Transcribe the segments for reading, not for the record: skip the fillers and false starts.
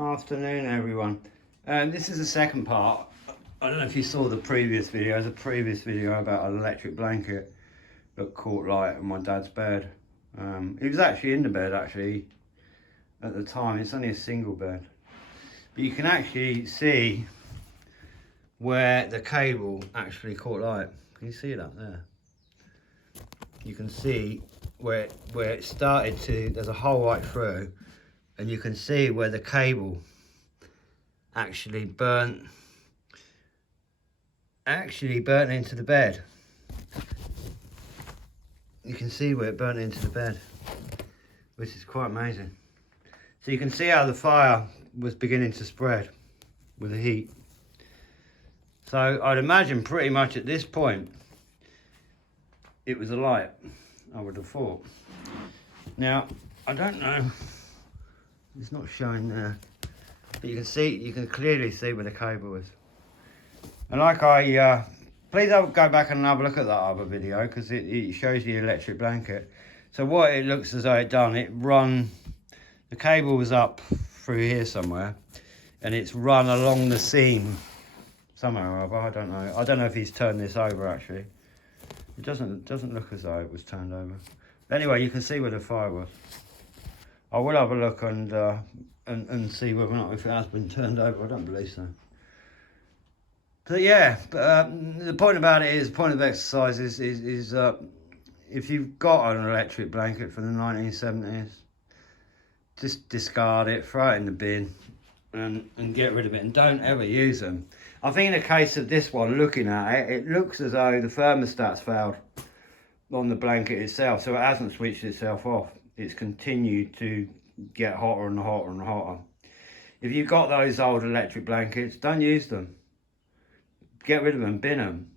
Afternoon, everyone. This is the second part. I don't know if you saw the previous video. There's a previous video about an electric blanket that caught light on my dad's bed. He was actually in the bed actually at the time. It's only a single bed, but you can actually see where the cable actually caught light. Can you see that there? You can see where it started to. There's a hole right through. And you can see where the cable actually burnt into the bed. You can see where it burnt into the bed, which is quite amazing. So you can see how the fire was beginning to spread with the heat. So I'd imagine pretty much at this point, it was a light, I would have thought. Now, I don't know. It's not showing there, but you can clearly see where the cable is. And like please go back and have a look at that other video, because it shows you the electric blanket. So what it looks as though the cable was up through here somewhere, and it's run along the seam somewhere or other. I don't know if he's turned this over actually. It doesn't look as though it was turned over. But anyway, you can see where the fire was. I will have a look and see whether or not if it has been turned over. I don't believe so. But yeah, the point about it is, point of exercise is if you've got an electric blanket from the 1970s, just discard it, throw it in the bin, and get rid of it, and don't ever use them. I think in the case of this one, looking at it, it looks as though the thermostat's failed on the blanket itself, so it hasn't switched itself off. It's continued to get hotter and hotter and hotter. If you've got those old electric blankets, don't use them. Get rid of them, bin them.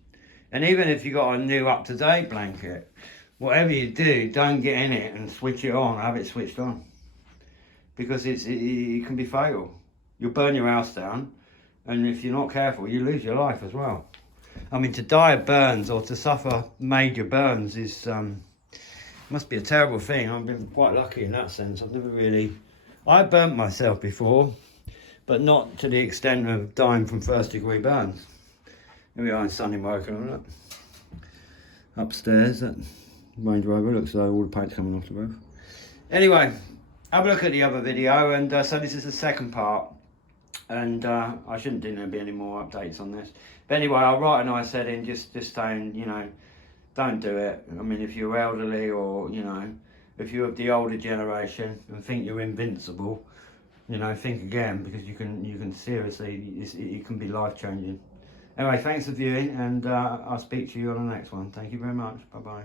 And even if you've got a new up-to-date blanket, whatever you do, don't get in it and switch it on, have it switched on. Because it can be fatal. You'll burn your house down, and if you're not careful, you lose your life as well. I mean, to die of burns or to suffer major burns is must be a terrible thing. I've been quite lucky in that sense. I burnt myself before, but not to the extent of dying from first-degree burns. Here we are in sunny Woking, look. Upstairs, that Range Rover looks like all the paint's coming off the roof. Anyway, have a look at the other video, and so this is the second part. And I shouldn't think there'd be any more updates on this. But anyway, I'll write a nice heading, just saying, you know, don't do it. I mean, if you're elderly, or, you know, if you're of the older generation and think you're invincible, you know, think again, because you can seriously, it can be life-changing. Anyway, thanks for viewing, and I'll speak to you on the next one. Thank you very much. Bye-bye.